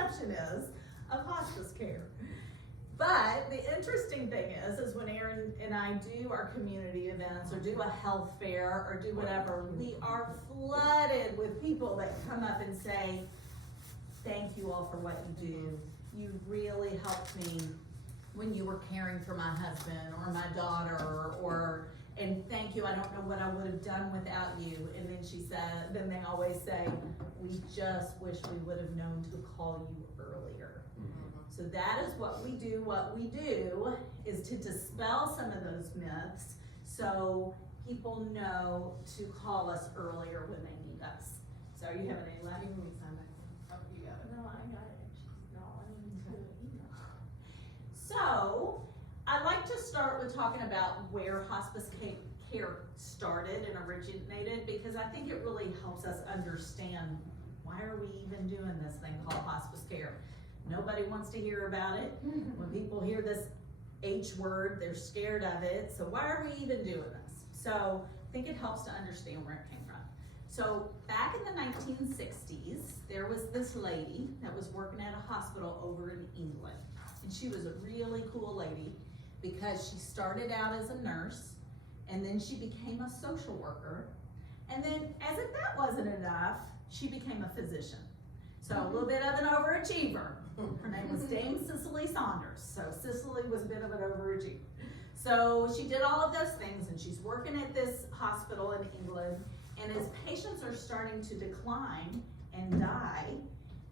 perception is of hospice care. But the interesting thing is when Erin and I do our community events or do a health fair or do whatever, we are flooded with people that come up and say, thank you all for what you do. You really helped me when you were caring for my husband or my daughter, and thank you, I don't know what I would have done without you. And then they always say, we just wish we would have known to call you earlier. So that is what we do. What we do is to dispel some of those myths so people know to call us earlier when they need us. So are you having any left? You can sign back. Oh, you got it. No, I got it. No, I didn't do it either. So I'd like to start with talking about where hospice care started and originated, because I think it really helps us understand why are we even doing this thing called hospice care. Nobody wants to hear about it. When people hear this H word, they're scared of it. So why are we even doing this? So I think it helps to understand where it came from. So back in the 1960s, there was this lady that was working at a hospital over in England. And she was a really cool lady because she started out as a nurse, and then she became a social worker. And then as if that wasn't enough, she became a physician. So a little bit of an overachiever. Her name was Dame Cicely Saunders. So Cicely was a bit of an overachiever. So she did all of those things, and she's working at this hospital in England, and as patients are starting to decline and die,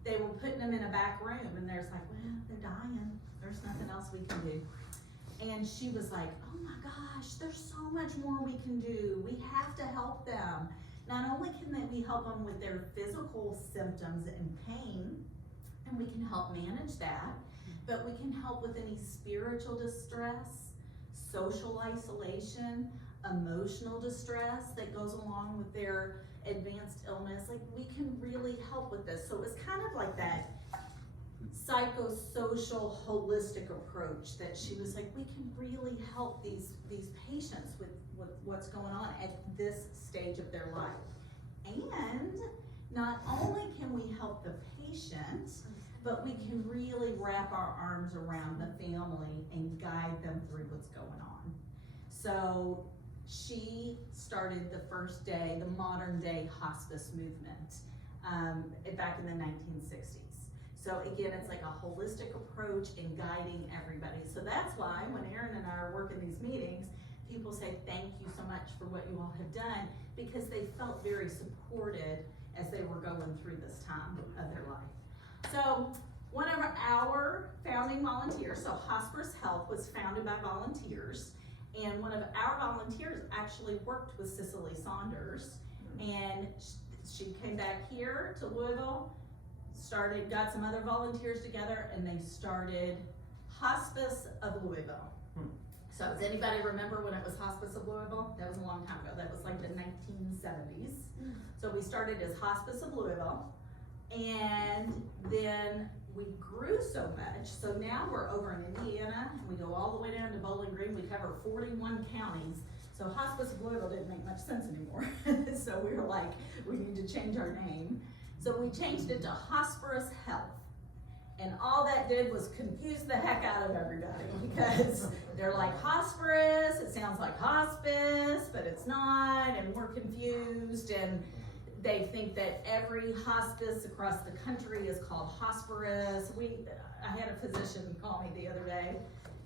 they were putting them in a back room, and there's like, well, they're dying. There's nothing else we can do. And she was like, oh my gosh, there's so much more we can do. We have to help them. Not only can we help them with their physical symptoms and pain, and we can help manage that, but we can help with any spiritual distress, social isolation, emotional distress that goes along with their advanced illness. Like, we can really help with this. So it was kind of like that psychosocial holistic approach that she was like, we can really help these patients with what's going on at this stage of their life. And not only can we help the patient, but we can really wrap our arms around the family and guide them through what's going on. So she started the first day, the modern day hospice movement back in the 1960s. So again, it's like a holistic approach in guiding everybody. So that's why when Erin and I are working these meetings, people say thank you so much for what you all have done, because they felt very supported as they were going through this time of their life. So one of our founding volunteers, so Hosparus Health was founded by volunteers, and one of our volunteers actually worked with Cicely Saunders, and she came back here to Louisville, got some other volunteers together, and they started Hospice of Louisville. So does anybody remember when it was Hospice of Louisville? That was a long time ago. That was like the 1970s. So we started as Hospice of Louisville, and then we grew so much, so now we're over in Indiana, and we go all the way down to Bowling Green. We cover 41 counties. So Hospice of Louisville didn't make much sense anymore. So we were like, we need to change our name. So we changed it to Hosparus Health. And all that did was confuse the heck out of everybody, because they're like, hospice, it sounds like hospice, but it's not, and we're confused, and they think that every hospice across the country is called Hosparus. I had a physician call me the other day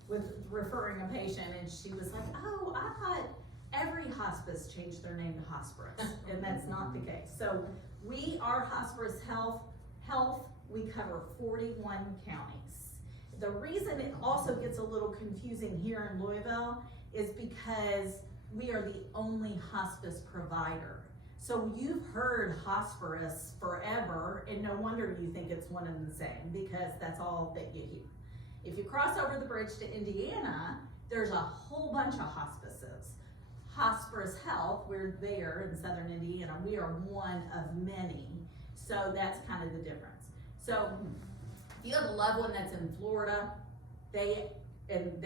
with referring a patient, and she was like, oh, I thought every hospice changed their name to Hosparus, and that's not the case. So we are Hosparus Health. We cover 41 counties. The reason it also gets a little confusing here in Louisville is because we are the only hospice provider. So you've heard Hosparus forever, and no wonder you think it's one and the same, because that's all that you hear. If you cross over the bridge to Indiana, there's a whole bunch of hospices. Hosparus Health, we're there in southern Indiana. We are one of many. So that's kind of the difference. So if you have a loved one that's in Florida, they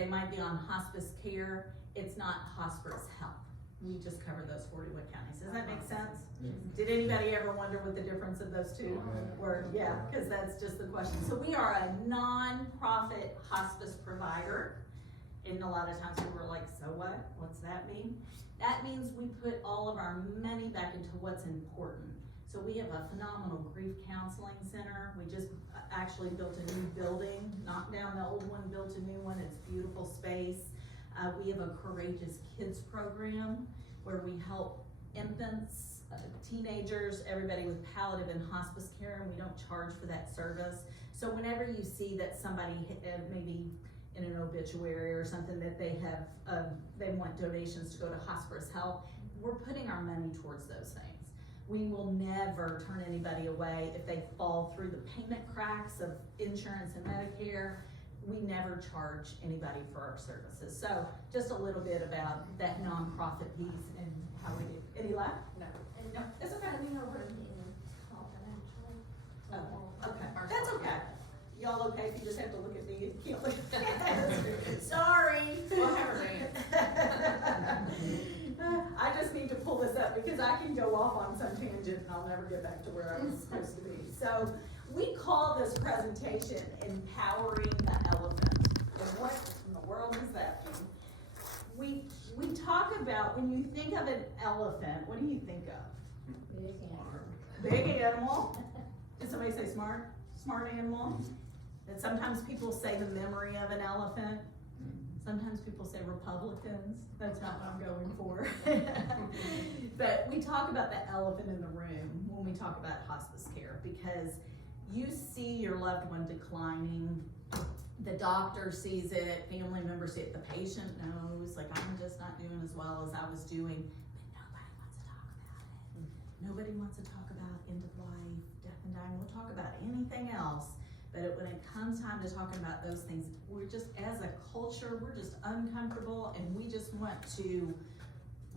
might be on hospice care, it's not Hosparus Health. we just cover those 41 counties. Does that make sense? Yes. Did anybody ever wonder what the difference of those two were? Yeah, because that's just the question. So we are a non-profit hospice provider. And a lot of times people are like, so what? What's that mean? That means we put all of our money back into what's important. So we have a phenomenal grief counseling center. We just actually built a new building, knocked down the old one, built a new one. It's beautiful space. We have a Courageous Kids program where we help infants, teenagers, everybody with palliative and hospice care, and we don't charge for that service. So whenever you see that somebody maybe in an obituary or something that they have, they want donations to go to Hosparus Health, we're putting our money towards those things. We will never turn anybody away if they fall through the payment cracks of insurance and Medicare. We never charge anybody for our services. So just a little bit about that nonprofit piece and how we do. Any left? No. No, it's okay. We know we're being confidential. Oh, okay, that's okay. Y'all okay if you just have to look at me and can't look at Sorry. We'll have a rant. I just need to pull this up because I can go off on some tangent and I'll never get back to where I was supposed to be. So we call this presentation Empowering the Elephant. And what in the world does that mean? We talk about, when you think of an elephant, what do you think of? Big animal. Big animal. Did somebody say smart? Smart animal? And sometimes people say the memory of an elephant. Sometimes people say Republicans. That's not what I'm going for. But we talk about the elephant in the room when we talk about hospice care, because you see your loved one declining. The doctor sees it, family members see it, the patient knows, like, I'm just not doing as well as I was doing, but nobody wants to talk about it. Nobody wants to talk about end of life, death and dying. We'll talk about anything else, but when it comes time to talking about those things, we're just, as a culture, we're just uncomfortable, and we just want to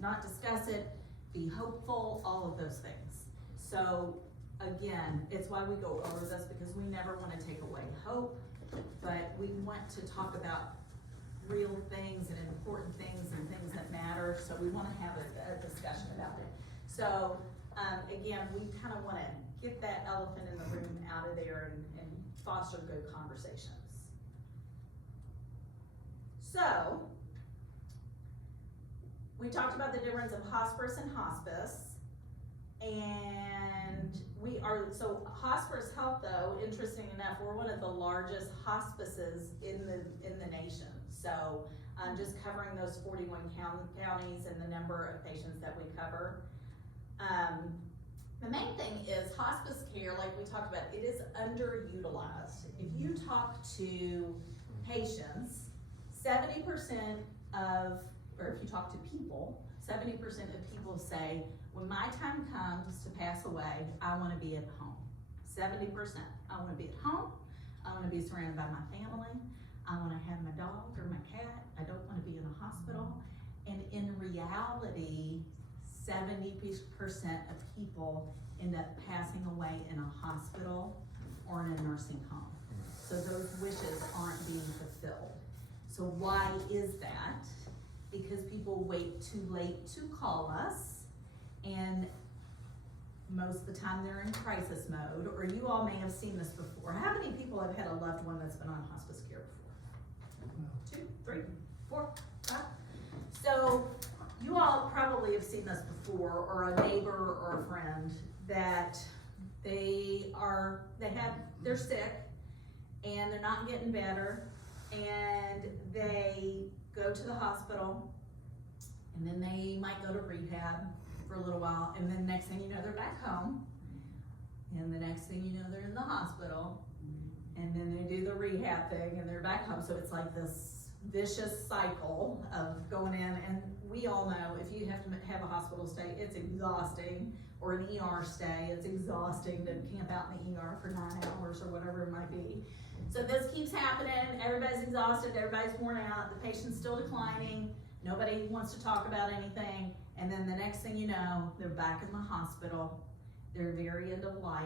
not discuss it, be hopeful, all of those things. So again, it's why we go over this, because we never want to take away hope, but we want to talk about real things and important things and things that matter, so we want to have a discussion about it. So again, we kind of want to get that elephant in the room out of there and foster good conversations. So we talked about the difference of hospice and hospice, and so Hosparus Health, though, interesting enough, we're one of the largest hospices in the nation. So just covering those 41 counties and the number of patients that we cover. The main thing is hospice care, like we talked about, it is underutilized. If you talk to patients, 70% or if you talk to people, 70% of people say, when my time comes to pass away, I want to be at home. 70%. I want to be at home. I want to be surrounded by my family. I want to have my dog or my cat. I don't want to be in a hospital. And in reality, 70% of people end up passing away in a hospital or in a nursing home. So those wishes aren't being fulfilled. So why is that? Because people wait too late to call us, and most of the time they're in crisis mode, or you all may have seen this before. How many people have had a loved one that's been on hospice care before? 2, 3, 4, 5. So you all probably have seen this before, or a neighbor or a friend that they're sick and they're not getting better, and they go to the hospital, and then they might go to rehab for a little while, and then next thing you know, they're back home, and the next thing you know, they're in the hospital, and then they do the rehab thing, and they're back home. So it's like this vicious cycle of going in, and we all know if you have to have a hospital stay, it's exhausting, or an ER stay, it's exhausting to camp out in the ER for 9 hours or whatever it might be. So this keeps happening, everybody's exhausted, everybody's worn out, the patient's still declining, nobody wants to talk about anything, and then the next thing you know, they're back in the hospital, they're very end of life,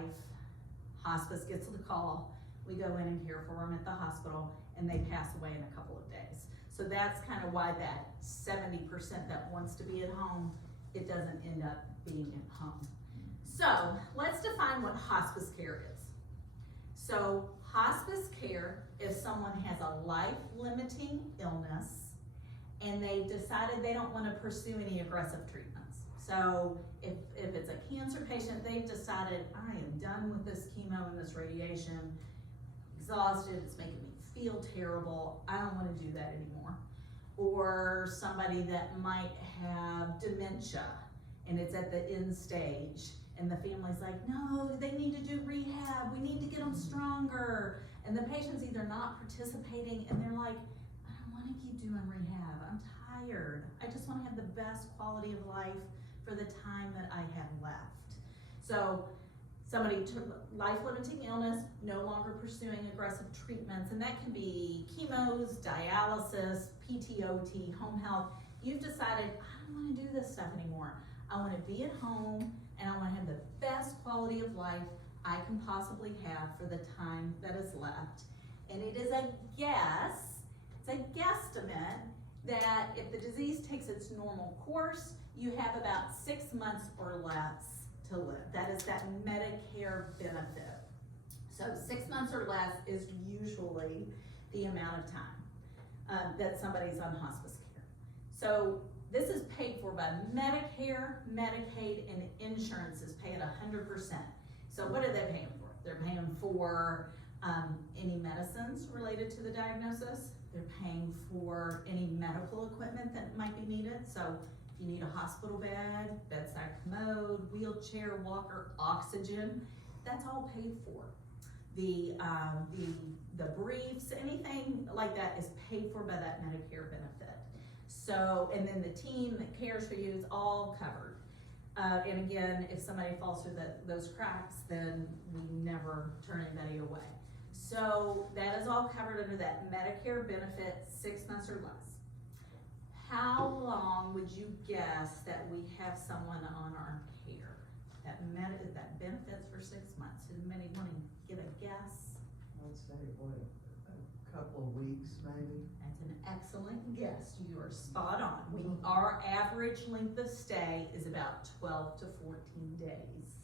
hospice gets the call, we go in and care for them at the hospital, and they pass away in a couple of days. So that's kind of why that 70% that wants to be at home, it doesn't end up being at home. So let's define what hospice care is. So hospice care, if someone has a life-limiting illness and they've decided they don't want to pursue any aggressive treatments. So if it's a cancer patient, they've decided, I am done with this chemo and this radiation, exhausted, it's making me feel terrible, I don't want to do that anymore. Or somebody that might have dementia and it's at the end stage and the family's like, no, they need to do rehab, we need to get them stronger. And the patient's either not participating and they're like, I don't want to keep doing rehab, I'm tired. I just want to have the best quality of life for the time that I have left. So somebody took life-limiting illness, no longer pursuing aggressive treatments, and that can be chemos, dialysis, PTOT, home health. You've decided, I don't want to do this stuff anymore. I want to be at home and I want to have the best quality of life I can possibly have for the time that is left. And it is a guess, it's a guesstimate that if the disease takes its normal course, you have about 6 months or less to live. That is that Medicare benefit. So 6 months or less is usually the amount of time that somebody's on hospice care. So this is paid for by Medicare, Medicaid, and insurance is paid 100%. So what are they paying for? They're paying for any medicines related to the diagnosis. They're paying for any medical equipment that might be needed. So if you need a hospital bed, bedside commode, wheelchair, walker, oxygen, that's all paid for. The briefs, anything like that is paid for by that Medicare benefit. So, and then the team that cares for you is all covered. And again, if somebody falls through those cracks, then we never turn anybody away. So that is all covered under that Medicare benefit, 6 months or less. How long would you guess that we have someone on our care? That benefits for 6 months. Does anybody want to give a guess? I'd say, what, a couple of weeks maybe? That's an excellent guess. You are spot on. Our average length of stay is about 12 to 14 days.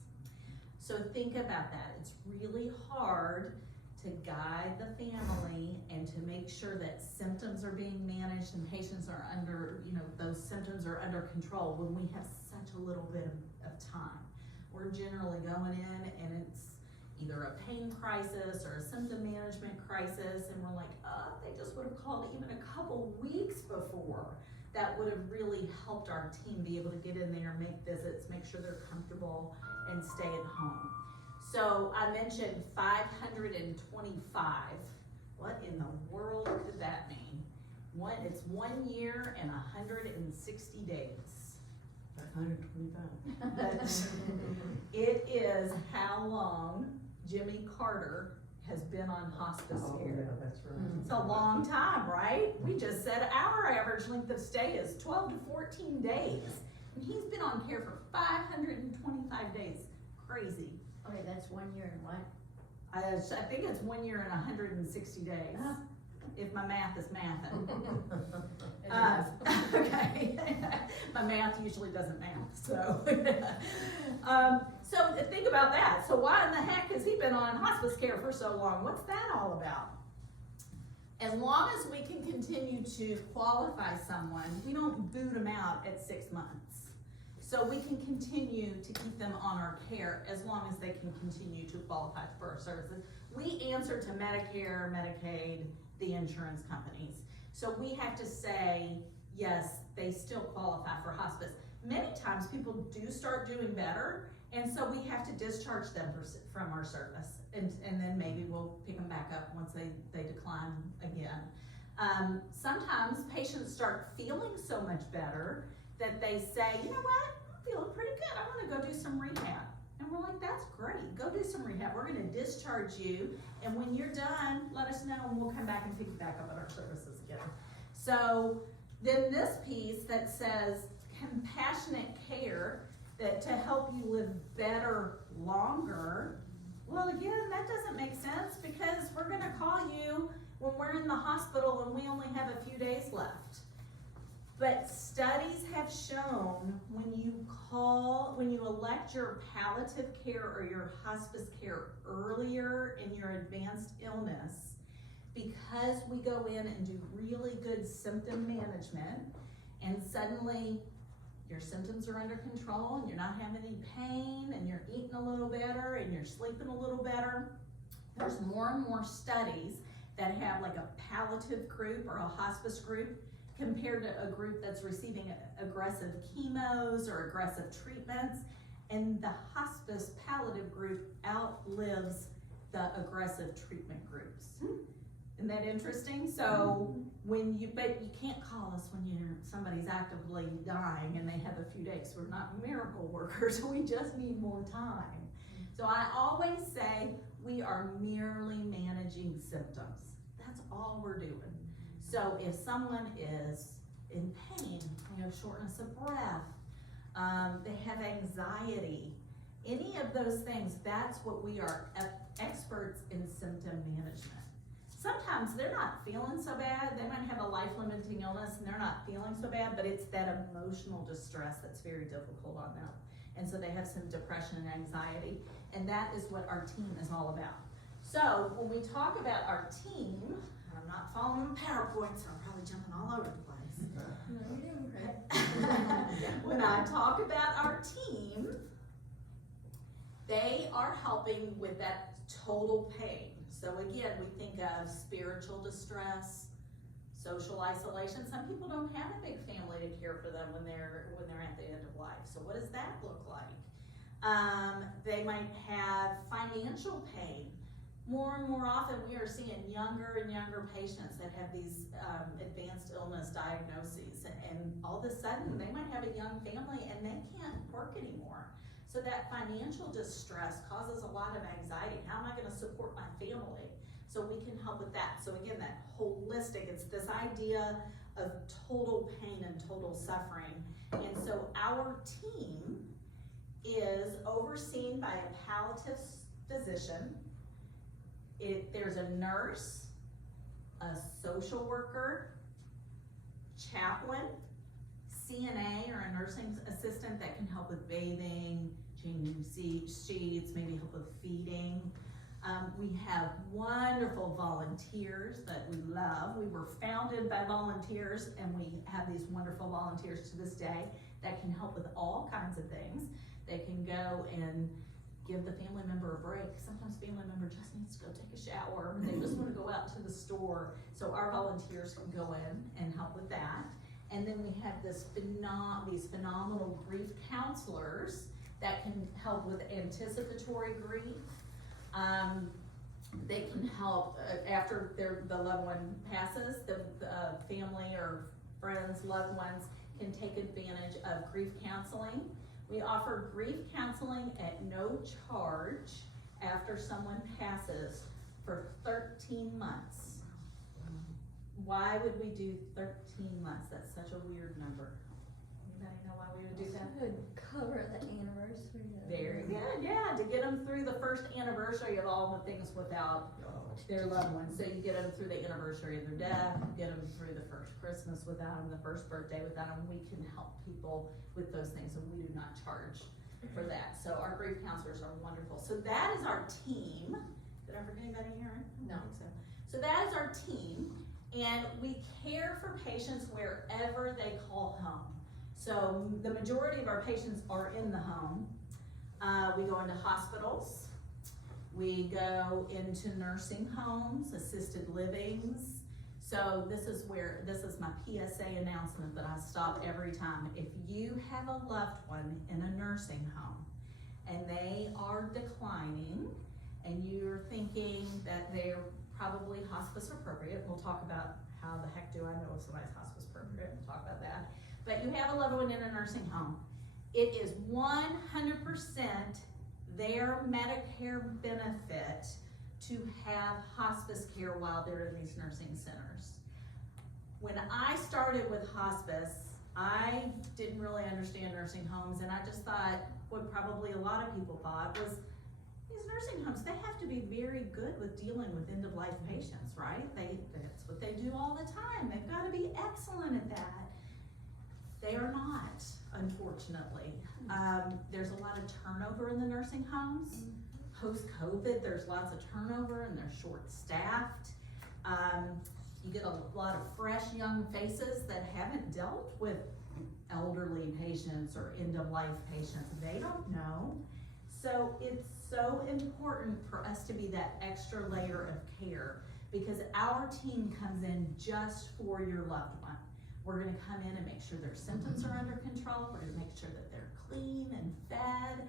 So think about that. It's really hard to guide the family and to make sure that symptoms are being managed and patients are under, those symptoms are under control when we have such a little bit of time. We're generally going in and it's either a pain crisis or a symptom management crisis, and we're like, they just would have called even a couple weeks before. That would have really helped our team be able to get in there, make visits, make sure they're comfortable, and stay at home. So I mentioned 525. What in the world could that mean? It's 1 year and 160 days. 125. It is how long Jimmy Carter has been on hospice care. Yeah, that's right. It's a long time, right? We just said our average length of stay is 12 to 14 days. And he's been on care for 525 days. Crazy. Okay, that's 1 year and what? I think it's 1 year and 160 days. Oh. If my math is mathin'. Okay. My math usually doesn't math, so. So think about that. So why in the heck has he been on hospice care for so long? What's that all about? As long as we can continue to qualify someone, we don't boot them out at 6 months. So we can continue to keep them on our care as long as they can continue to qualify for our services. We answer to Medicare, Medicaid, the insurance companies. So we have to say, yes, they still qualify for hospice. Many times people do start doing better, and so we have to discharge them from our service. And then maybe we'll pick them back up once they decline again. Sometimes patients start feeling so much better that they say, you know what, I'm feeling pretty good, I wanna go do some rehab. And we're like, that's great, go do some rehab. We're gonna discharge you, and when you're done, let us know and we'll come back and pick you back up at our services again. So then this piece that says compassionate care, that to help you live better longer, well again, that doesn't make sense because we're gonna call you when we're in the hospital and we only have a few days left. But studies have shown when you elect your palliative care or your hospice care earlier in your advanced illness, because we go in and do really good symptom management, and suddenly your symptoms are under control and you're not having any pain and you're eating a little better and you're sleeping a little better. There's more and more studies that have like a palliative group or a hospice group compared to a group that's receiving aggressive chemos or aggressive treatments, and the hospice palliative group outlives the aggressive treatment groups. Isn't that interesting? So but you can't call us when somebody's actively dying and they have a few days. We're not miracle workers, we just need more time. So I always say we are merely managing symptoms. That's all we're doing. So if someone is in pain, they have shortness of breath, they have anxiety, any of those things, that's what we are experts in symptom management. Sometimes they're not feeling so bad, they might have a life-limiting illness and they're not feeling so bad, but it's that emotional distress that's very difficult on them. And so they have some depression and anxiety, and that is what our team is all about. So when we talk about our team, I'm not following the PowerPoint, so I'm probably jumping all over the place. No, you're doing great. When I talk about our team, they are helping with that total pain. So again, we think of spiritual distress, social isolation. Some people don't have a big family to care for them when they're at the end of life. So what does that look like? They might have financial pain. More and more often we are seeing younger and younger patients that have these advanced illness diagnoses, and all of a sudden they might have a young family and they can't work anymore. So that financial distress causes a lot of anxiety. How am I gonna support my family? So we can help with that. So again, that holistic, it's this idea of total pain and total suffering. And so our team is overseen by a palliative physician. There's a nurse, a social worker, chaplain, CNA or a nursing assistant that can help with bathing, changing sheets, maybe help with feeding. We have wonderful volunteers that we love. We were founded by volunteers, and we have these wonderful volunteers to this day that can help with all kinds of things. They can go and give the family member a break. Sometimes family member just needs to go take a shower. They just want to go out to the store. So our volunteers can go in and help with that. And then we have these phenomenal grief counselors that can help with anticipatory grief. They can help after the loved one passes. The family or friends, loved ones can take advantage of grief counseling. We offer grief counseling at no charge after someone passes for 13 months. Why would we do 13 months? That's such a weird number. Anybody know why we would do that? Could cover the anniversary. Very good, yeah, to get them through the first anniversary of all the things without their loved ones. So you get them through the anniversary of their death, you get them through the first Christmas without them, the first birthday without them. We can help people with those things, and we do not charge for that. So our grief counselors are wonderful. So that is our team. Did I forget anybody, Erin? No. I don't think so. So that is our team, and we care for patients wherever they call home. So the majority of our patients are in the home. We go into hospitals, we go into nursing homes, assisted livings. So this is my PSA announcement that I stop every time. If you have a loved one in a nursing home and they are declining and you're thinking that they're probably hospice appropriate, we'll talk about how the heck do I know if somebody's hospice appropriate, we'll talk about that. But you have a loved one in a nursing home, it is 100% their Medicare benefit to have hospice care while they're in these nursing centers. When I started with hospice, I didn't really understand nursing homes, and I just thought what probably a lot of people thought was these nursing homes, they have to be very good with dealing with end-of-life patients, right? That's what they do all the time. They've gotta be excellent at that. They are not, unfortunately. There's a lot of turnover in the nursing homes. Post-COVID, there's lots of turnover and they're short-staffed. You get a lot of fresh young faces that haven't dealt with elderly patients or end-of-life patients. They don't know. So it's so important for us to be that extra layer of care, because our team comes in just for your loved one. We're gonna come in and make sure their symptoms are under control. We're gonna make sure that they're clean and fed.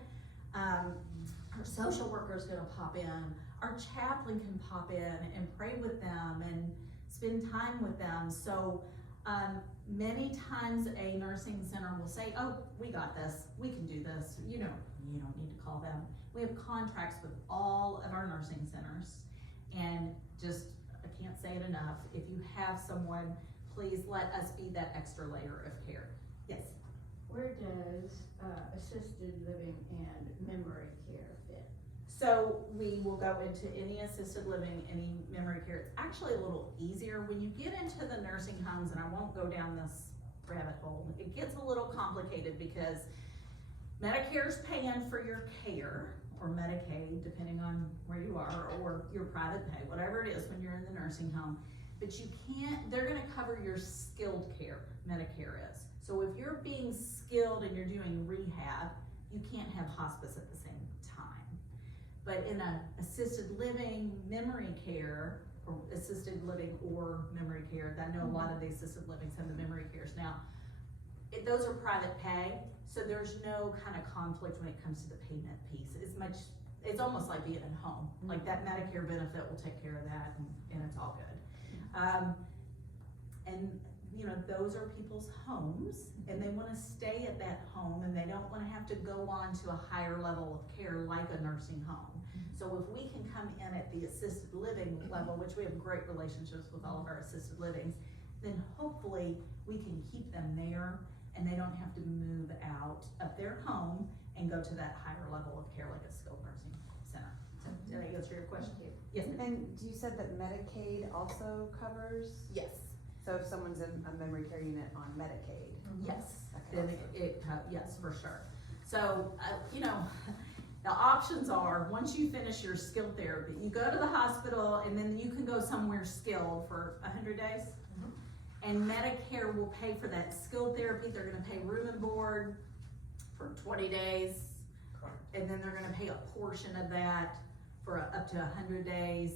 Our social worker is gonna pop in. Our chaplain can pop in and pray with them and spend time with them. So many times a nursing center will say, oh, we got this, we can do this. You don't need to call them. We have contracts with all of our nursing centers, and just, I can't say it enough, if you have someone, please let us be that extra layer of care. Yes? Where does assisted living and memory care fit? So we will go into any assisted living, any memory care. It's actually a little easier when you get into the nursing homes, and I won't go down this rabbit hole. It gets a little complicated because Medicare's paying for your care, or Medicaid, depending on where you are, or your private pay, whatever it is when you're in the nursing home. But you can't, they're gonna cover your skilled care, Medicare is. So if you're being skilled and you're doing rehab, you can't have hospice at the same time. But in a assisted living memory care, or assisted living or memory care, I know a lot of the assisted livings have the memory cares now. Those are private pay, so there's no kind of conflict when it comes to the payment piece. It's almost like being at home. Like that Medicare benefit will take care of that, and it's all good. And you know, those are people's homes, and they wanna stay at that home, and they don't wanna have to go on to a higher level of care like a nursing home. So if we can come in at the assisted living level, which we have great relationships with all of our assisted livings, then hopefully we can keep them there, and they don't have to move out of their home and go to that higher level of care like a skilled nursing center. So, did I answer your question? Yes, ma'am. And you said that Medicaid also covers? Yes, So if someone's in a memory care unit on Medicaid? yes, Okay. then yes, for sure. So, you know, the options are, once you finish your skilled therapy, you go to the hospital, and then you can go somewhere skilled for 100 days. And Medicare will pay for that skilled therapy. They're gonna pay room and board for 20 days. Correct. And then they're gonna pay a portion of that for up to 100 days.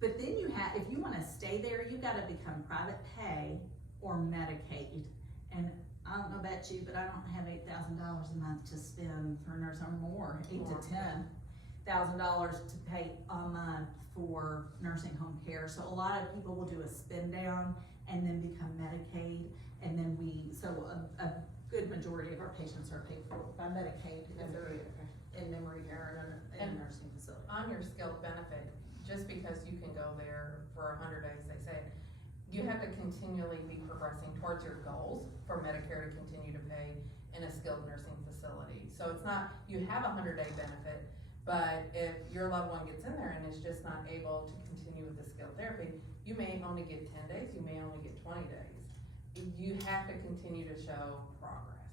But then if you wanna stay there, you gotta become private pay or Medicaid. And I don't know about you, but I don't have $8,000 a month to spend for a nurse, or more, $8,000 to $10,000 to pay a month for nursing home care. So a lot of people will do a spin down and then become Medicaid, and then a good majority of our patients are paid for by Medicaid if they're in memory care in a nursing facility. On your skilled benefit, just because you can go there for 100 days, they say, you have to continually be progressing towards your goals for Medicare to continue to pay in a skilled nursing facility. So it's not, you have a 100-day benefit, but if your loved one gets in there and is just not able to continue with the skilled therapy, you may only get 10 days, you may only get 20 days. You have to continue to show progress.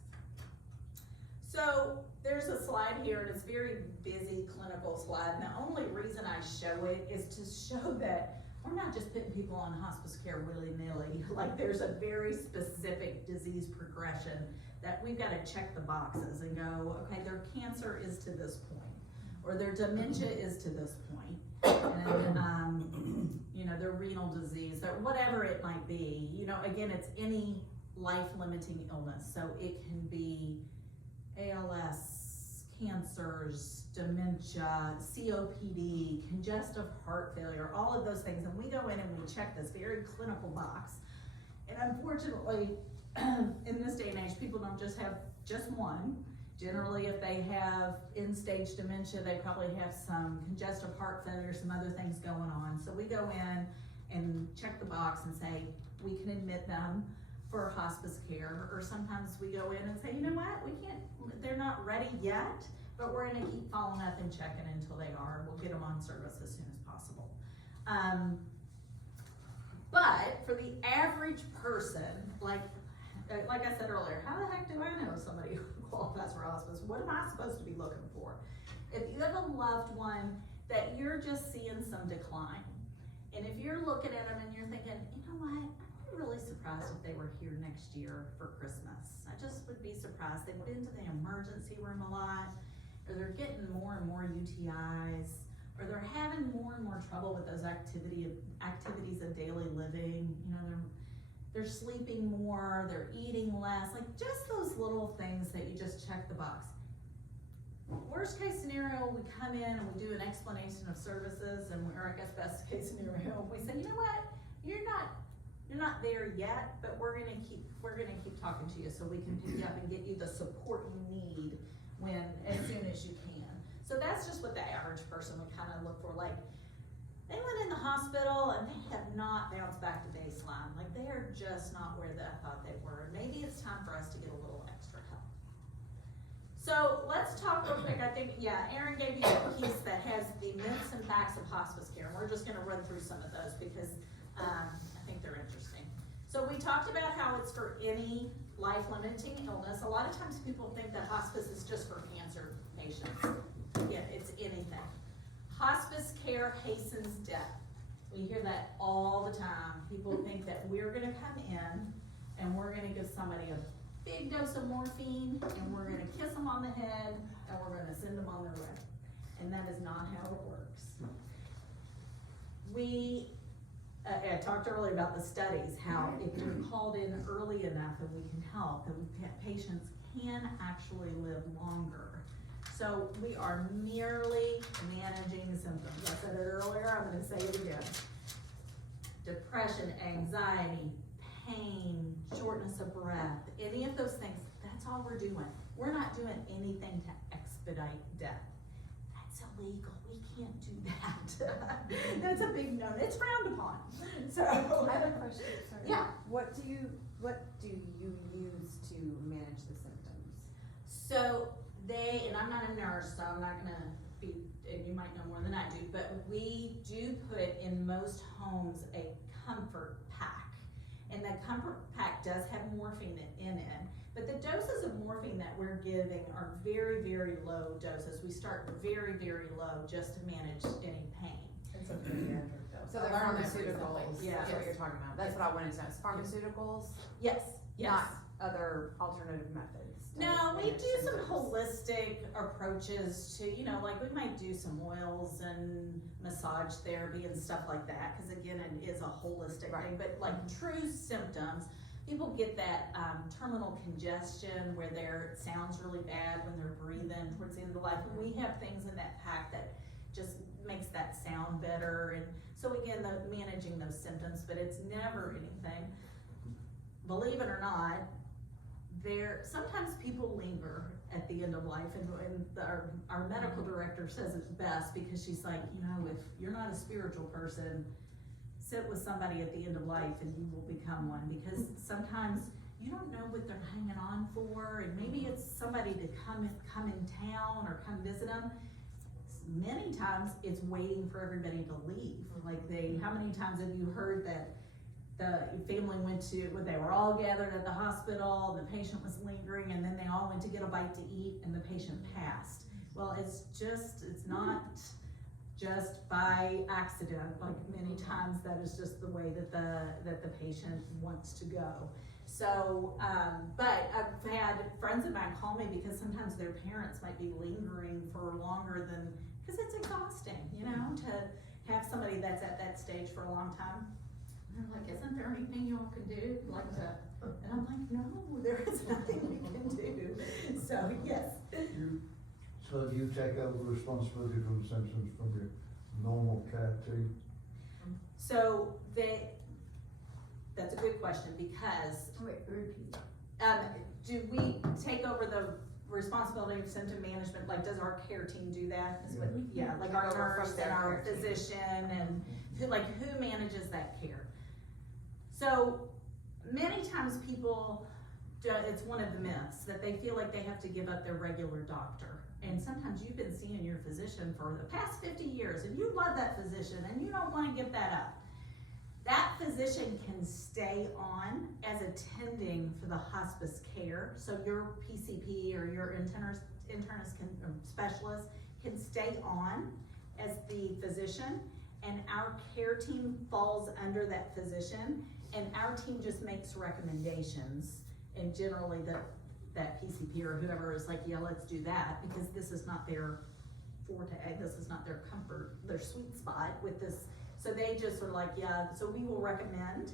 So there's a slide here, and it's a very busy clinical slide. And the only reason I show it is to show that we're not just putting people on hospice care willy-nilly. Like, there's a very specific disease progression that we've got to check the boxes and go, okay, their cancer is to this point, or their dementia is to this point, and you know, their renal disease, or whatever it might be. You know, again, it's any life-limiting illness. So it can be ALS, cancers, dementia, COPD, congestive heart failure, all of those things. And we go in and we check this very clinical box. And unfortunately, in this day and age, people don't just have just one. Generally, if they have end-stage dementia, they probably have some congestive heart failure, some other things going on. So we go in and check the box and say, we can admit them for hospice care. Or sometimes we go in and say, you know what, we can't, they're not ready yet, but we're gonna keep following up and checking until they are. We'll get them on service as soon as possible. But for the average person, like I said earlier, how the heck do I know somebody who qualifies for hospice? What am I supposed to be looking for? If you have a loved one that you're just seeing some decline, and if you're looking at them and you're thinking, you know what, I'd be really surprised if they were here next year for Christmas. I just would be surprised. They went into the emergency room a lot, or they're getting more and more UTIs, or they're having more and more trouble with those activities of daily living. You know, they're sleeping more, they're eating less, like just those little things that you just check the box. Worst case scenario, we come in and we do an explanation of services, or I guess best case scenario, we say, you know what, you're not there yet, but we're gonna keep talking to you so we can pick you up and get you the support you need as soon as you can. So that's just what the average person would kind of look for. Like, they went in the hospital and they have not bounced back to baseline. Like, they are just not where I thought they were. Maybe it's time for us to get a little extra help. So let's talk real quick. I think, Erin gave you a piece that has the myths and facts of hospice care. And we're just gonna run through some of those because I think they're interesting. So we talked about how it's for any life-limiting illness. A lot of times people think that hospice is just for cancer patients. Yeah, it's anything. Hospice care hastens death. We hear that all the time. People think that we're gonna come in and we're gonna give somebody a big dose of morphine and we're gonna kiss them on the head and we're gonna send them on their way. And that is not how it works. I talked earlier about the studies, how if you're called in early enough and we can help, then patients can actually live longer. So we are merely managing symptoms. I said it earlier, I'm gonna say it again. Depression, anxiety, pain, shortness of breath, any of those things, that's all we're doing. We're not doing anything to expedite death. That's illegal, we can't do that. That's a big no, it's frowned upon. So I have a question, sorry. Yeah. What do you use to manage the symptoms? So and I'm not a nurse, so I'm not gonna be, and you might know more than I do, but we do put in most homes a comfort pack. And the comfort pack does have morphine in it, but the doses of morphine that we're giving are very, very low doses. We start very, very low just to manage any pain. It's a pediatric dose. So they're I learned that pharmaceuticals, recently. Yeah. that's what you're talking about, that's what I wanted to know, it's pharmaceuticals, Yes, yes. not other alternative methods. to No, we manage do some symptoms. holistic approaches to, like we might do some oils and massage therapy and stuff like that, cause again, it is a holistic Right. thing, but like true symptoms, people get that terminal congestion where it sounds really bad when they're breathing towards the end of the life, and we have things in that pack that just makes that sound better, and so again, managing those symptoms, but it's never anything, believe it or not, sometimes people linger at the end of life, and our medical director says it's best because she's like, if you're not a spiritual person, sit with somebody at the end of life and you will become one, because sometimes you don't know what they're hanging on for, and maybe it's somebody to come in town or come visit them. Many times it's waiting for everybody to leave. Like how many times have you heard that the family they were all gathered at the hospital, the patient was lingering, and then they all went to get a bite to eat and the patient passed. Well, it's not just by accident. Like many times that is just the way that the patient wants to go. So, but I've had friends of mine call me because sometimes their parents might be lingering for longer because it's exhausting, to have somebody that's at that stage for a long time. And they're like, isn't there anything you all can do? And I'm like, no, there is nothing we can do. So, yes. So you take over responsibility for the symptoms from your normal cat too? So that's a good question, because Wait, repeat. do we take over the responsibility of symptom management? Like, does our care team do that? Like our Take over from nurse their and our care team. physician, and who manages that care? So many times people, it's one of the myths that they feel like they have to give up their regular doctor. And sometimes you've been seeing your physician for the past 50 years and you love that physician and you don't wanna give that up. That physician can stay on as attending for the hospice care. So your PCP or your internist or specialist can stay on as the physician, and our care team falls under that physician, and our team just makes recommendations. And generally that PCP or whoever is like, yeah, let's do that, because this is not their forte, this is not their comfort, their sweet spot with this. So they just are like, yeah, so we will recommend.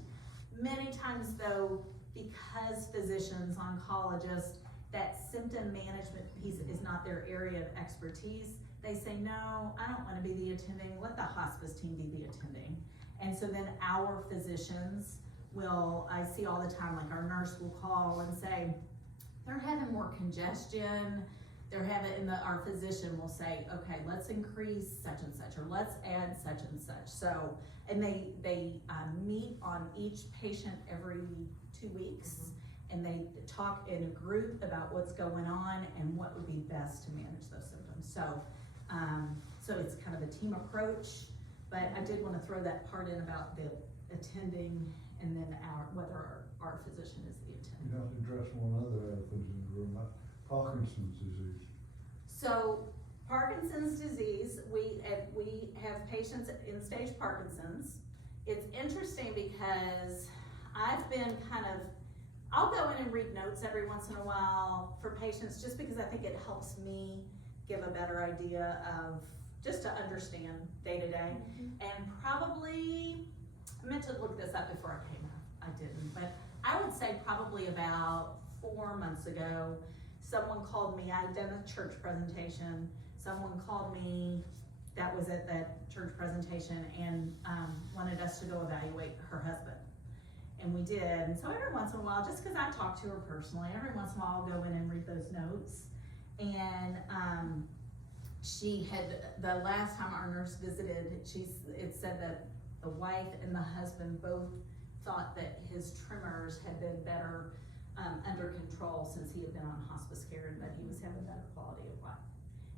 Many times though, because physicians, oncologists, that symptom management piece is not their area of expertise, they say, no, I don't wanna be the attending, let the hospice team be the attending. And so then our physicians will, I see all the time, like our nurse will call and say, they're having more congestion, they're having, and our physician will say, okay, let's increase such and such, or let's add such and such. So, and they meet on each patient every 2 weeks, and they talk in a group about what's going on and what would be best to manage those symptoms. So it's kind of a team approach, but I did wanna throw that part in about the attending, and then whether our physician is the attending. You have to address one other elephant in the room, Parkinson's disease. So Parkinson's disease, we have patients in stage Parkinson's. It's interesting because I've been I'll go in and read notes every once in a while for patients, just because I think it helps me give a better idea of, just to understand day to day. And probably, I meant to look this up before I came up, I didn't, but I would say probably about 4 months ago, someone called me. I had done a church presentation. Someone called me that was at that church presentation and wanted us to go evaluate her husband. And we did. And so every once in a while, just because I talk to her personally, every once in a while I'll go in and read those notes. And she had, the last time our nurse visited, it said that the wife and the husband both thought that his tremors had been better under control since he had been on hospice care, and that he was having better quality of life.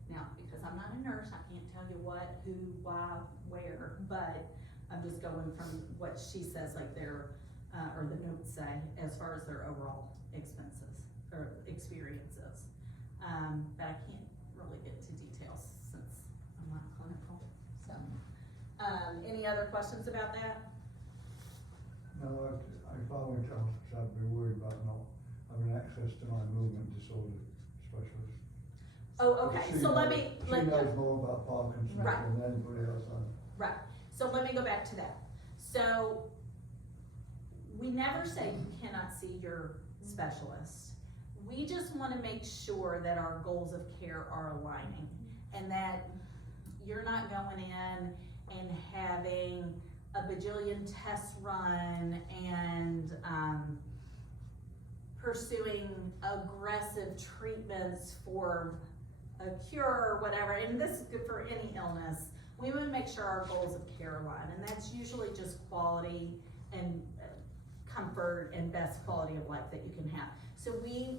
Now, because I'm not a nurse, I can't tell you what, who, why, where, but I'm just going from what she says, like their, or the notes say, as far as their overall expenses, or experiences. But I can't really get into details since I'm not clinical, so. Any other questions about that? No, if I went to hospice, I'd be worried about not having access to my movement disorder specialist. Oh, okay, so let me. She knows more about Parkinson's Right. than anybody else I know. Right, so let me go back to that. So, we never say you cannot see your specialist. We just wanna make sure that our goals of care are aligning, and that you're not going in and having a bajillion tests run and pursuing aggressive treatments for a cure or whatever, and this is good for any illness. We would make sure our goals of care align, and that's usually just quality and comfort and best quality of life that you can have. So we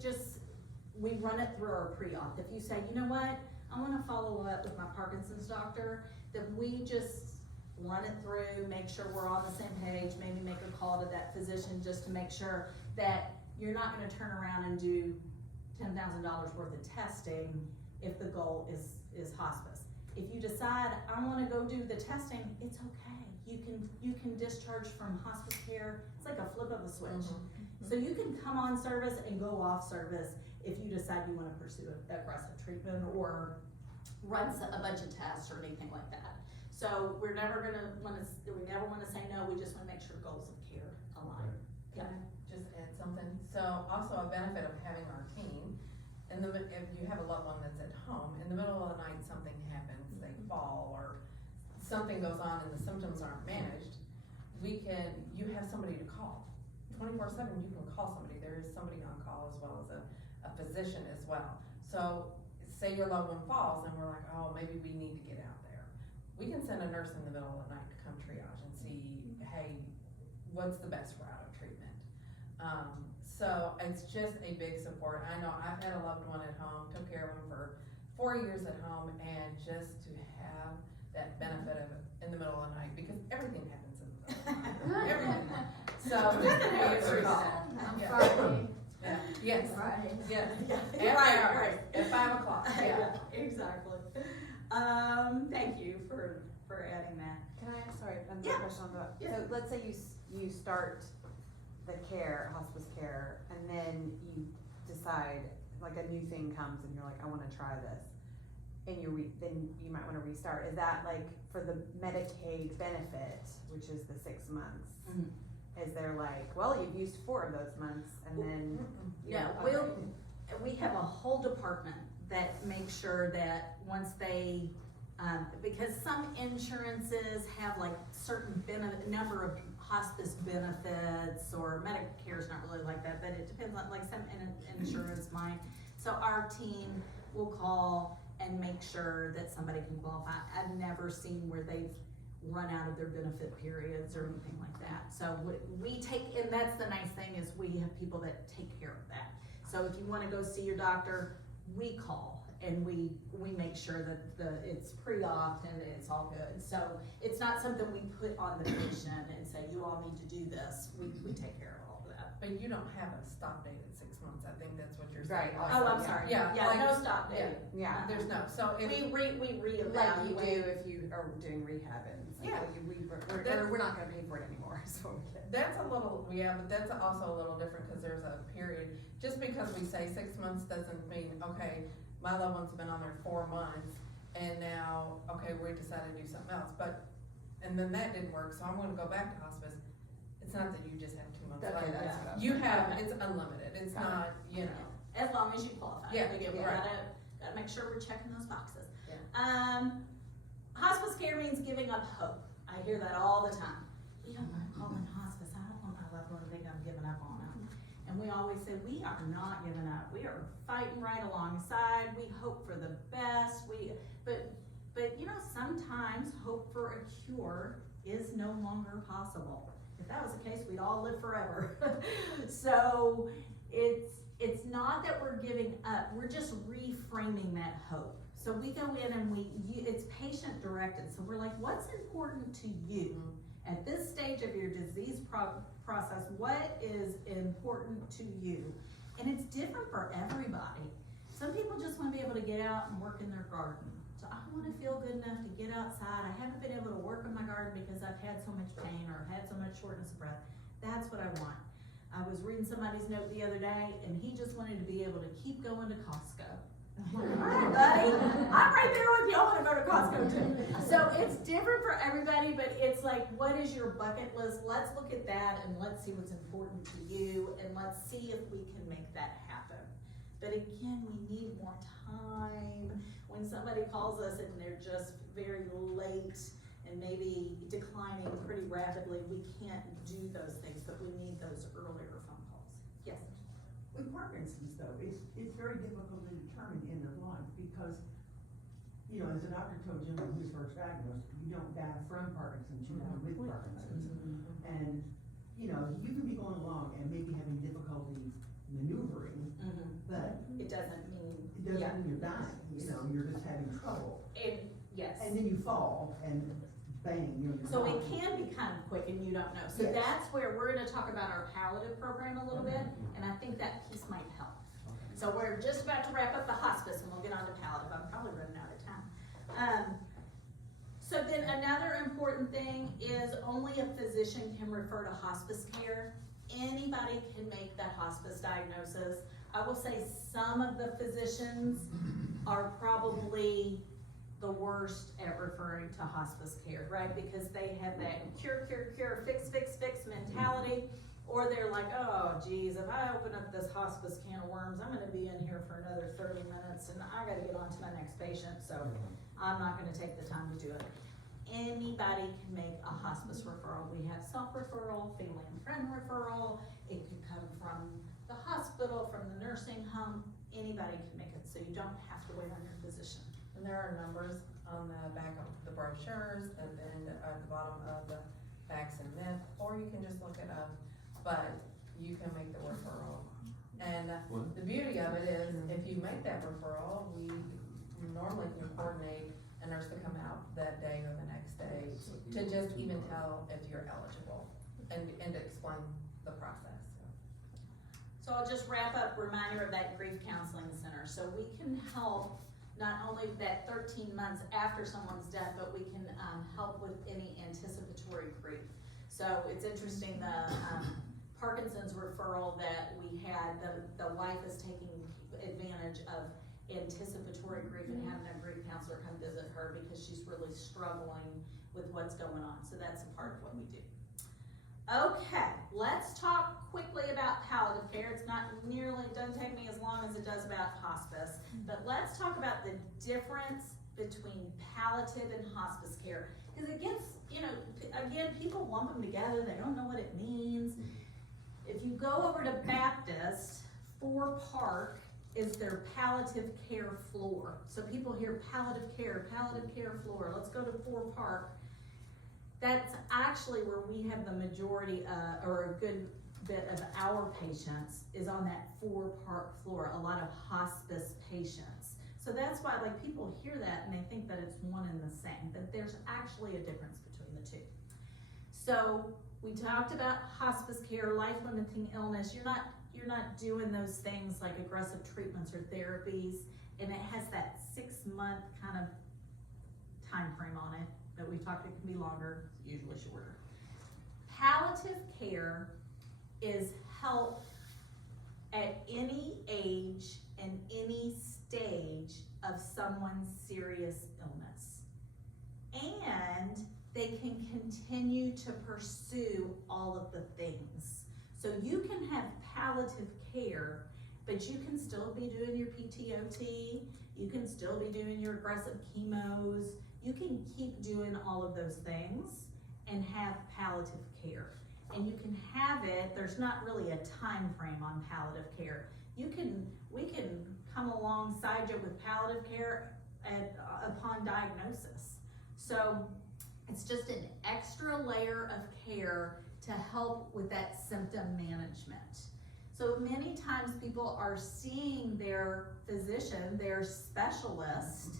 run it through our pre-op. If you say, you know what, I wanna follow up with my Parkinson's doctor, then we just run it through, make sure we're on the same page, maybe make a call to that physician just to make sure that you're not gonna turn around and do $10,000 worth of testing if the goal is hospice. If you decide, I wanna go do the testing, it's okay. You can discharge from hospice care. It's like a flip of a switch. So you can come on service and go off service if you decide you wanna pursue aggressive treatment or run a bunch of tests or anything like that. So we never wanna say no, we just wanna make sure goals of care align. Can I just add something? So also a benefit of having our team, if you have a loved one that's at home, in the middle of the night something happens, they fall or something goes on and the symptoms aren't managed, you have somebody to call. 24/7 you can call somebody. There is somebody on call as well as a physician as well. So say your loved one falls and we're like, oh, maybe we need to get out there. We can send a nurse in the middle of the night to come triage and see, hey, what's the best route of treatment? So it's just a big support. I know I've had a loved one at home, took care of them for 4 years at home and just to have that benefit of it in the middle of the night, because everything happens in the middle of the night. Everything. So just to be able to call. On Yeah. Friday. Yeah. Yes. Friday. Yes. Yeah, After right, hours, right. at 5 o'clock, yeah. Exactly. Thank you for adding that. Can I ask, sorry, another Yeah. question on that? Yeah. So let's say you start the care, hospice care, and then you decide, like a new thing comes and you're like, I wanna try this. And then you might wanna restart. Is that like for the Medicaid benefit, which is the 6 months? Mhm. Is there like, well, you've used 4 of those months and then, you Yeah, know, okay. we have a whole department that makes sure that once they, because some insurances have like certain number of hospice benefits, or Medicare's not really like that, but it depends on, like some insurance might. So our team will call and make sure that somebody can qualify. I've never seen where they've run out of their benefit periods or anything like that. So we take, and that's the nice thing, is we have people that take care of that. So if you wanna go see your doctor, we call and we make sure that it's pre-auth and it's all good. So it's not something we put on the patient and say, you all need to do this. We take care of all of that. But you don't have a stop date at 6 months, I think that's what you're Right. saying. Oh, I'm sorry. Yeah, Yeah, like- no stop yeah. date. Yeah. There's no, so if. We reevaluate. Like you do if you are doing rehab and it's like, Yeah. well, we're not gonna pay for it anymore, so we can. That's a little, yeah, but that's also a little different, cause there's a period, just because we say 6 months doesn't mean, okay, my loved one's been on there 4 months, and now, okay, we decided to do something else, but, and then that didn't work, so I'm gonna go back to hospice. It's not that you just have 2 months Okay, left, that's what I was you thinking. have, it's unlimited, it's Got it. not, you know. As long as you qualify. Yeah, We right. gotta make sure we're checking those boxes. Yeah. Hospice care means giving up hope. I hear that all the time. We don't wanna call in hospice. I don't want my loved one to think I'm giving up on them. And we always say, we are not giving up. We are fighting right alongside. We hope for the best. But you know, sometimes hope for a cure is no longer possible. If that was the case, we'd all live forever. So it's not that we're giving up, we're just reframing that hope. So we go in and it's patient directed, so we're like, what's important to you? At this stage of your disease process, what is important to you? And it's different for everybody. Some people just wanna be able to get out and work in their garden. So I wanna feel good enough to get outside. I haven't been able to work in my garden because I've had so much pain or had so much shortness of breath. That's what I want. I was reading somebody's note the other day, and he just wanted to be able to keep going to Costco. I'm like, all right, buddy, I'm right there with you. I wanna go to Costco too. So it's different for everybody, but it's like, what is your bucket list? Let's look at that and let's see what's important to you, and let's see if we can make that happen. But again, we need more time. When somebody calls us and they're just very late and maybe declining pretty rapidly, we can't do those things, but we need those earlier phone calls. Yes? With Parkinson's though, it's very difficult to determine end of life because, you know, as the doctor told you when he was first diagnosed, you don't die from Parkinson's, you die with Parkinson's. And, you know, you can be going along and maybe having difficulty maneuvering, but It doesn't mean. it doesn't mean you're dying, you know, you're just having trouble. Yes. And then you fall and bang, you know, you're So it gone. can be kind of quick and you don't know. So Yes. that's where we're gonna talk about our palliative program a little bit, and I think that piece might help. So we're just about to wrap up the hospice and we'll get on to palliative. I'm probably running out of time. So then another important thing is only a physician can refer to hospice care. Anybody can make that hospice diagnosis. I will say some of the physicians are probably the worst at referring to hospice care, right? Because they have that cure, fix mentality. Or they're like, oh geez, if I open up this hospice can of worms, I'm gonna be in here for another 30 minutes and I gotta get on to my next patient, so I'm not gonna take the time to do it. Anybody can make a hospice referral. We have self-referral, family and friend referral. It could come from the hospital, from the nursing home. Anybody can make it, so you don't have to wait on your physician. And there are numbers on the back of the brochures and then at the bottom of the facts and myth, or you can just look it up, but you can make the referral. And the beauty of it is, if you make that referral, normally can coordinate a nurse to come out that day or the next day to just even tell if you're eligible and to explain the process. So I'll just wrap up, reminder of that grief counseling center. So we can help not only that 13 months after someone's death, but we can help with any anticipatory grief. So it's interesting, the Parkinson's referral that we had, the wife is taking advantage of anticipatory grief and having a grief counselor come visit her because she's really struggling with what's going on. So that's a part of what we do. Okay, let's talk quickly about palliative care. It's not nearly, it doesn't take me as long as it does about hospice, but let's talk about the difference between palliative and hospice care. Because it gets, you know, again, people lump them together, they don't know what it means. If you go over to Baptist, 4 Park is their palliative care floor. So people hear palliative care floor, let's go to 4 Park. That's actually where we have the majority, or a good bit of our patients is on that 4 Park floor, a lot of hospice patients. So that's why, like, people hear that and they think that it's one and the same, but there's actually a difference between the two. So we talked about hospice care, life-limiting illness. You're not doing those things like aggressive treatments or therapies, and it has that 6-month kind of time frame on it. That we talked, it can be longer, usually shorter. Palliative care is help at any age and any stage of someone's serious illness. And they can continue to pursue all of the things. So you can have palliative care, but you can still be doing your PTOT, you can still be doing your aggressive chemos, you can keep doing all of those things and have palliative care. And you can have it, there's not really a time frame on palliative care. We can come alongside you with palliative care upon diagnosis. So it's just an extra layer of care to help with that symptom management. So many times people are seeing their physician, their specialist,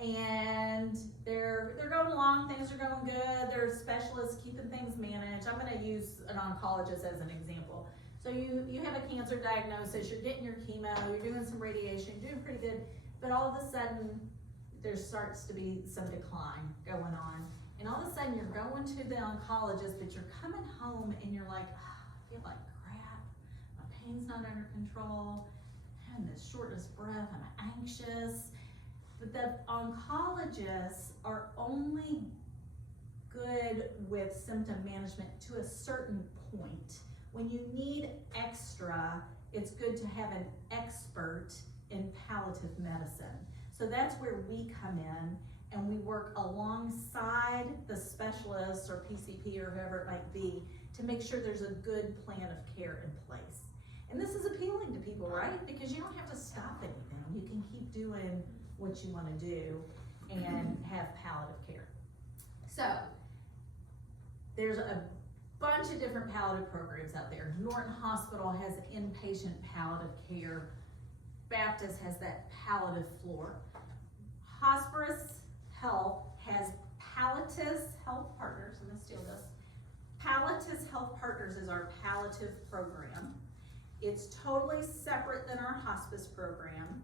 and they're going along, things are going good, they're specialists keeping things managed. I'm gonna use an oncologist as an example. So you have a cancer diagnosis, you're getting your chemo, you're doing some radiation, you're doing pretty good, but all of a sudden there starts to be some decline going on. And all of a sudden you're going to the oncologist, but you're coming home and you're like, I feel like crap, my pain's not under control, I'm having this shortness of breath, I'm anxious. But the oncologists are only good with symptom management to a certain point. When you need extra, it's good to have an expert in palliative medicine. So that's where we come in and we work alongside the specialist or PCP or whoever it might be to make sure there's a good plan of care in place. And this is appealing to people, right? Because you don't have to stop anything. You can keep doing what you want to do and have palliative care. So there's a bunch of different palliative programs out there. Norton Hospital has inpatient palliative care. Baptist has that palliative floor. Hosparus Health has Palliative Health Partners. I'm gonna steal this. Palliative Health Partners is our palliative program. It's totally separate than our hospice program.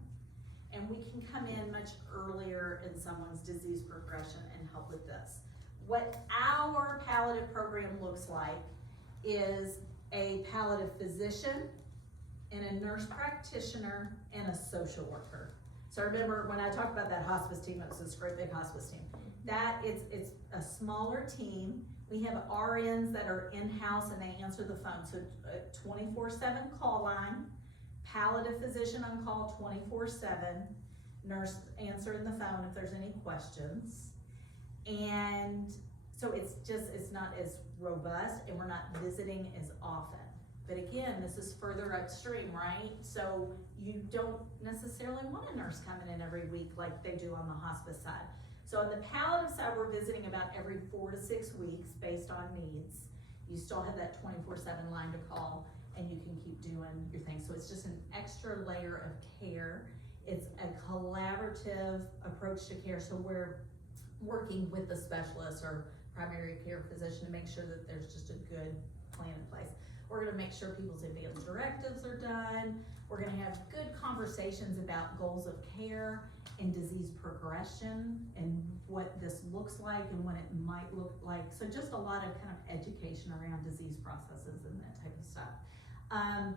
And we can come in much earlier in someone's disease progression and help with this. What our palliative program looks like is a palliative physician and a nurse practitioner and a social worker. So remember when I talked about that hospice team, it was this great big hospice team. It's a smaller team. We have RNs that are in-house and they answer the phone. So a 24/7 call line. Palliative physician on call 24/7, nurse answering the phone if there's any questions. And so it's not as robust and we're not visiting as often. But again, this is further upstream, right? So you don't necessarily want a nurse coming in every week like they do on the hospice side. So on the palliative side, we're visiting about every 4 to 6 weeks based on needs. You still have that 24/7 line to call and you can keep doing your thing. So it's just an extra layer of care. It's a collaborative approach to care, so we're working with the specialist or primary care physician to make sure that there's just a good plan in place. We're gonna make sure people's advanced directives are done. We're gonna have good conversations about goals of care and disease progression and what this looks like and what it might look like. So just a lot of kind of education around disease processes and that type of stuff.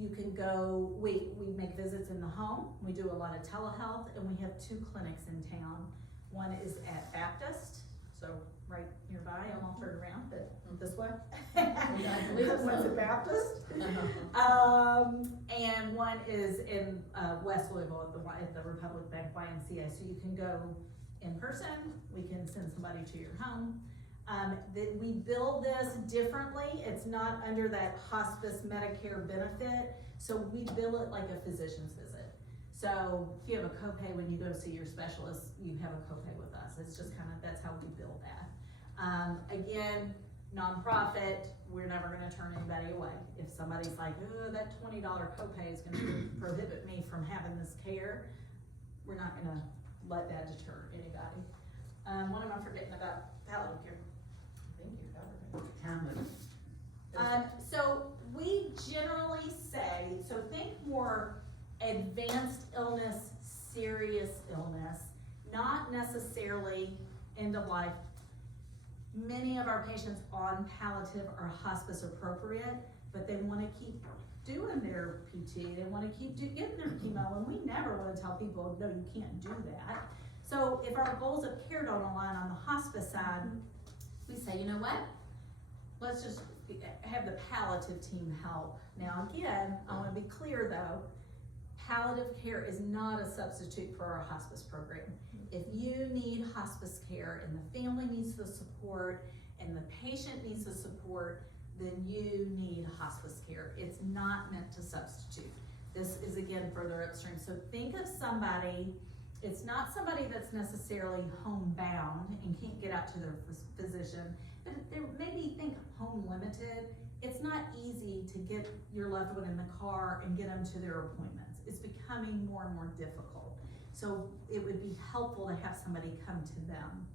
You can go, we make visits in the home, we do a lot of telehealth, and we have 2 clinics in town. One is at Baptist, so right nearby, I'm all turned around, but this way. I believe so. One's at Baptist. And one is in West Louisville at the Republic Bank YMCA, so you can go in person, we can send somebody to your home. We bill this differently, it's not under that hospice Medicare benefit, so we bill it like a physician's visit. So if you have a copay when you go to see your specialist, you have a copay with us, it's just kind of, that's how we bill that. Again, nonprofit, we're never gonna turn anybody away. If somebody's like, oh, that $20 copay is gonna prohibit me from having this care, we're not gonna let that deter anybody. What am I forgetting about palliative care? I think you covered it. Hamlet. So we generally say, so think more advanced illness, serious illness, not necessarily end of life. Many of our patients on palliative are hospice appropriate, but they wanna keep doing their PT, they wanna keep getting their chemo, and we never wanna tell people, no, you can't do that. So if our goals of care don't align on the hospice side, we say, you know what? Let's just have the palliative team help. Now again, I wanna be clear though, palliative care is not a substitute for our hospice program. If you need hospice care and the family needs the support and the patient needs the support, then you need hospice care. It's not meant to substitute. This is again further upstream. So think of somebody, it's not somebody that's necessarily homebound and can't get out to their physician, but maybe think home limited. It's not easy to get your loved one in the car and get them to their appointments. It's becoming more and more difficult. So it would be helpful to have somebody come to them.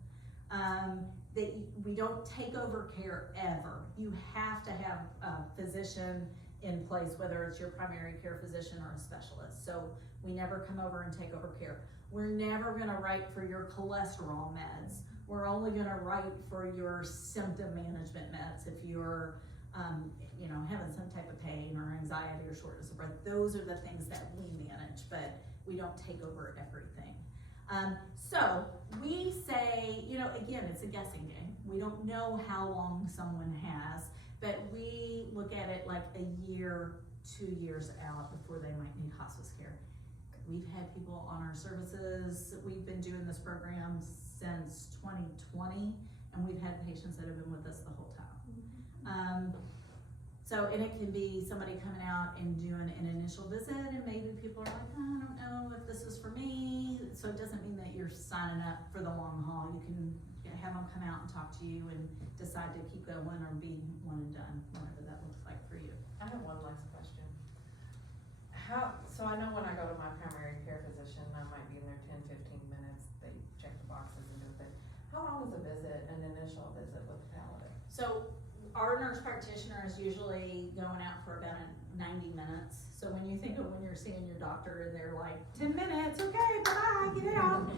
We don't take over care ever. You have to have a physician in place, whether it's your primary care physician or a specialist. So we never come over and take over care. We're never gonna write for your cholesterol meds. We're only gonna write for your symptom management meds if you're having some type of pain or anxiety or shortness of breath. Those are the things that we manage, but we don't take over everything. So we say, again, it's a guessing game. We don't know how long someone has, but we look at it like a year, 2 years out before they might need hospice care. We've had people on our services, we've been doing this program since 2020, and we've had patients that have been with us the whole time. And it can be somebody coming out and doing an initial visit, and maybe people are like, I don't know if this is for me. So it doesn't mean that you're signing up for the long haul. You can have them come out and talk to you and decide to keep going or be one and done, whatever that looks like for you. I have one last question. So I know when I go to my primary care physician, I might be in there 10, 15 minutes, they check the boxes and do it, but how long is a visit, an initial visit with palliative? So our nurse practitioner is usually going out for about 90 minutes. So when you think of when you're seeing your doctor and they're like, 10 minutes, okay, bye, get out.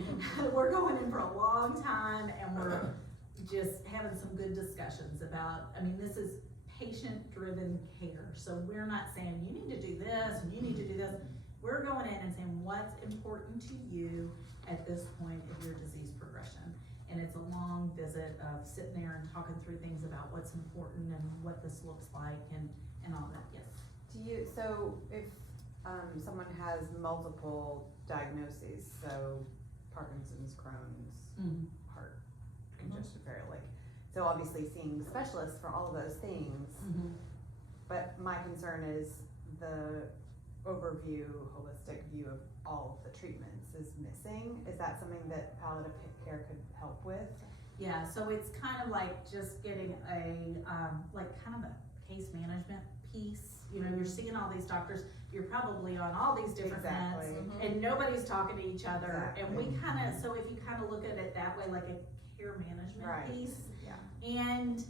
We're going in for a long time, and we're just having some good discussions about, this is patient-driven care. So we're not saying, you need to do this and you need to do this. We're going in and saying, what's important to you at this point of your disease progression? And it's a long visit of sitting there and talking through things about what's important and what this looks like and all that, yes. So if someone has multiple diagnoses, so Parkinson's, Crohn's, heart congestion, so obviously seeing specialists for all of those things, but my concern is the overview, holistic view of all of the treatments is missing. Is that something that palliative care could help with? Yeah, so it's kind of like just getting a, kind of a case management piece You know, you're seeing all these doctors, you're probably on all these different meds, Exactly. and nobody's talking to each other, and we Exactly. kinda, so if you kinda look at it that way, like a care management Right. piece. Yeah. And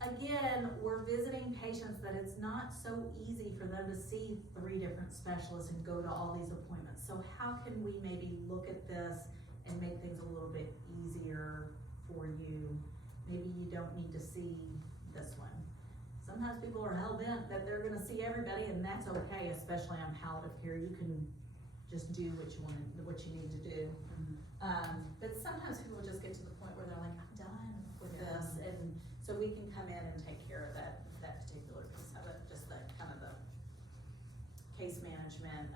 again, we're visiting patients that it's not so easy for them to see 3 different specialists and go to all these appointments. So how can we maybe look at this and make things a little bit easier for you? Maybe you don't need to see this one. Sometimes people are hell bent that they're gonna see everybody, and that's okay, especially on palliative care. You can just do what you need to do. But sometimes people just get to the point where they're like, I'm done with this, and so we can come in and take care of that particular piece of it, just the kind of the case management,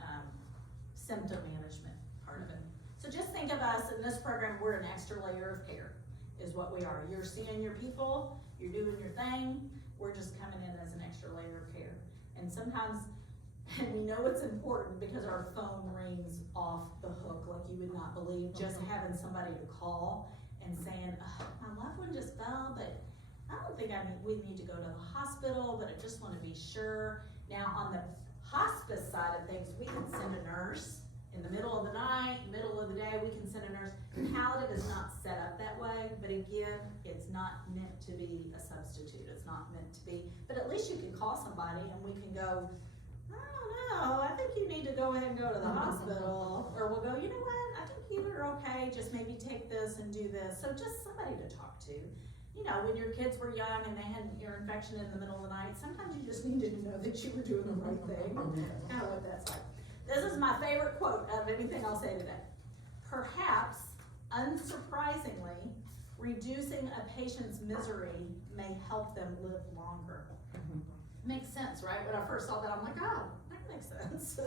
symptom management part of it. So just think of us in this program, we're an extra layer of care, is what we are. You're seeing your people, you're doing your thing, we're just coming in as an extra layer of care. And sometimes, and we know it's important because our phone rings off the hook like you would not believe, just having somebody to call and saying, my loved one just fell, but I don't think we need to go to the hospital, but I just wanna be sure. Now, on the hospice side of things, we can send a nurse in the middle of the night, middle of the day, we can send a nurse. Palliative is not set up that way, but again, it's not meant to be a substitute, it's not meant to be, but at least you can call somebody and we can go, I don't know, I think you need to go ahead and go to the hospital, or we'll go, you know what, I think you're okay, just maybe take this and do this, so just somebody to talk to. You know, when your kids were young and they had an ear infection in the middle of the night, sometimes you just needed to know that you were doing the right thing. That's kind of what that's like. This is my favorite quote of anything I'll say today. Perhaps, unsurprisingly, reducing a patient's misery may help them live longer. Makes sense, right? When I first saw that, I'm like, oh, that makes sense.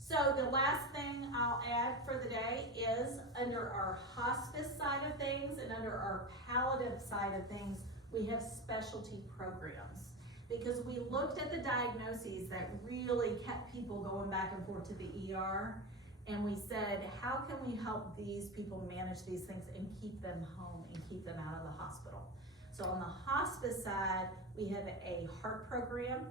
So the last thing I'll add for the day is under our hospice side of things and under our palliative side of things, we have specialty programs. Because we looked at the diagnoses that really kept people going back and forth to the ER, and we said, how can we help these people manage these things and keep them home and keep them out of the hospital? So on the hospice side, we have a heart program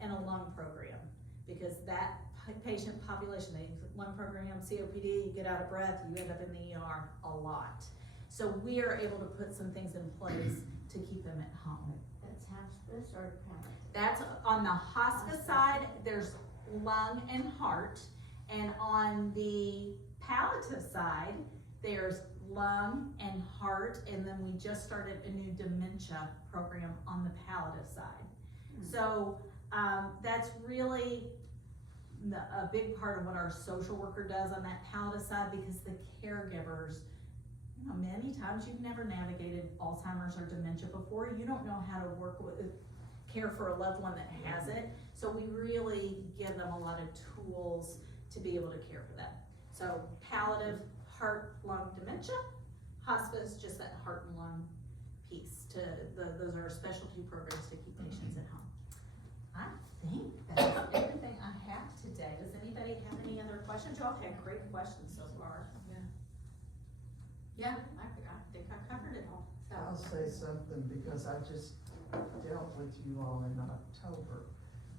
and a lung program, because that patient population, one program, COPD, you get out of breath, you end up in the ER a lot. So we are able to put some things in place to keep them at home. That's hospice or palliative? That's on the hospice side, there's lung and heart, and on the palliative side, there's lung and heart, and then we just started a new dementia program on the palliative side. So that's really a big part of what our social worker does on that palliative side, because the caregivers, you know, many times you've never navigated Alzheimer's or dementia before. You don't know how to care for a loved one that has it. So we really give them a lot of tools to be able to care for them. So palliative, heart, lung, dementia, hospice, just that heart and lung piece. Those are specialty programs to keep patients at home. I think that's everything I have today. Does anybody have any other questions? Y'all had great questions so far. Yeah, I think I covered it all. So. I'll say something because I just dealt with you all in October.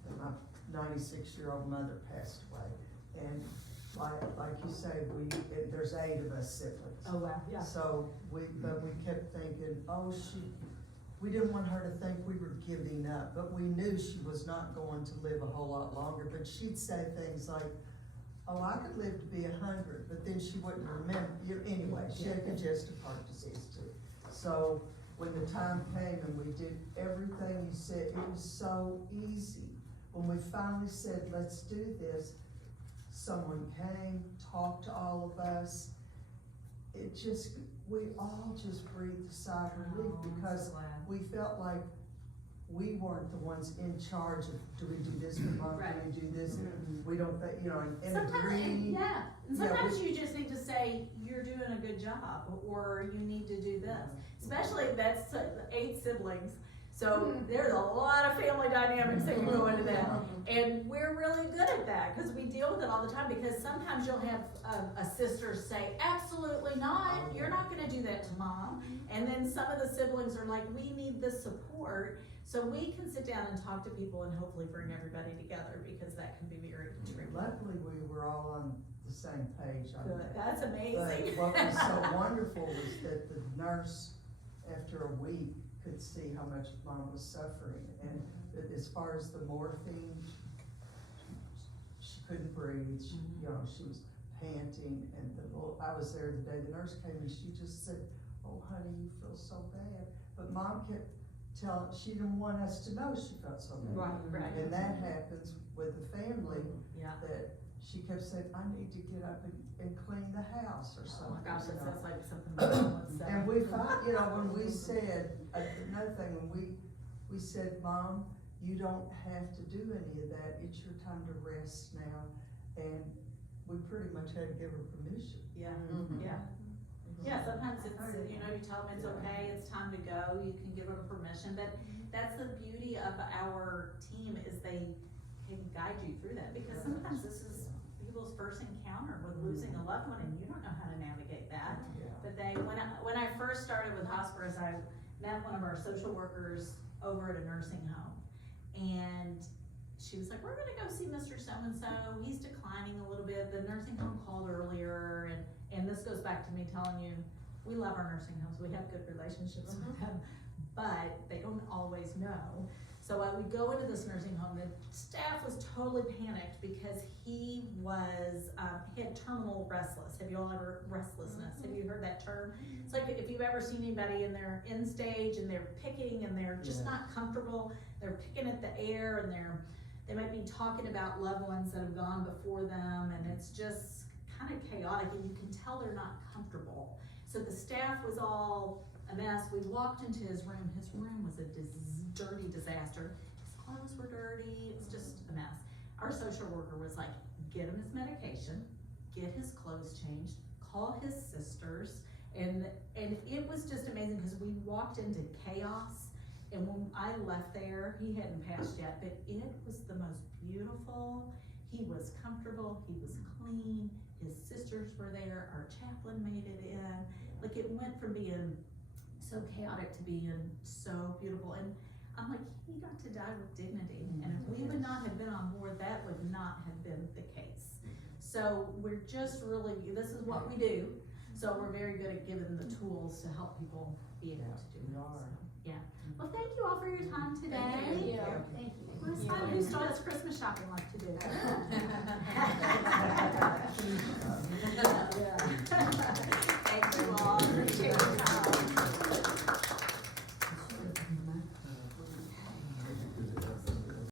And my 96-year-old mother passed away. And like you say, there's 8 of us siblings. Oh wow, yeah. So we kept thinking, we didn't want her to think we were giving up, but we knew she was not going to live a whole lot longer. But she'd say things like, oh, I could live to be 100, but then she wouldn't remember. Anyway, she had congestive heart disease too. So when the time came and we did everything you said, it was so easy. When we finally said, let's do this, someone came, talked to all of us. We all just breathed a sigh of relief because we felt like we weren't the ones in charge of, do we do this for mom, Right. do we do this? We don't think, and Sometimes, agree. and sometimes you just need to say, you're doing a good job, or you need to do this. Especially that's 8 siblings. So there's a lot of family dynamics that can go into that. And we're really good at that, cause we deal with it all the time, because sometimes you'll have a sister say, absolutely not, you're not gonna do that to mom. And then some of the siblings are like, we need the support. So we can sit down and talk to people and hopefully bring everybody together, because that can be very tricky. Luckily, we were all on the same page on Good, that. that's amazing. But what was so wonderful was that the nurse, after a week, could see how much mom was suffering, and that as far as the morphine, she couldn't breathe, she, you know, she was panting, and I was there the day the nurse came, and she just said, oh honey, you feel so bad, but mom kept telling, she didn't want us to know she felt so bad. Right. And that happens with the family, Yeah. that she kept saying, I need to get up and clean the house or Oh something. my gosh, that you know. sounds like something my mom would say. And we found, you know, when we said, another thing, when we said, Mom, you don't have to do any of that, it's your time to rest now, and we pretty much had to give her permission. Yeah, Mhm. yeah. Yeah, sometimes it's, you know, you tell them it's okay, it's time to go, you can give them permission, but that's the beauty of our team, is they can guide you through that, because sometimes this is people's first encounter with losing a loved one, and you don't know how to navigate that. Yeah. But when I first started with Hosparus, I met one of our social workers over at a nursing home, and she was like, we're gonna go see Mr. So-and-so, he's declining a little bit, the nursing home called earlier, and this goes back to me telling you, we love our nursing homes, we have good relationships with them, but they don't always know. So I would go into this nursing home, the staff was totally panicked because he had terminal restlessness. Have you all ever, restlessness, have you heard that term? It's like if you've ever seen anybody and they're end stage and they're picking and they're just Yeah. not comfortable, they're picking at the air, and they might be talking about loved ones that have gone before them, and it's just kind of chaotic, and you can tell they're not comfortable. So the staff was all a mess. We walked into his room was a dirty disaster. His clothes were dirty, it was just a mess. Our social worker was like, get him his medication, get his clothes changed, call his sisters, and it was just amazing, because we walked into chaos, and when I left there, he hadn't passed yet, but it was the most beautiful. He was comfortable, he was clean, his sisters were there, our chaplain made it in. Like, it went from being so chaotic to being so beautiful, and I'm like, he got to die with dignity, and if we would not have been on board, that would not have been the case. So we're just really, this is what we do, so we're very good at giving the tools to help people be able to do We that. are. So, yeah. Well, thank you all for your time today. Thank you. Thank you. Well, it's fun. Who still has Christmas shopping left to do?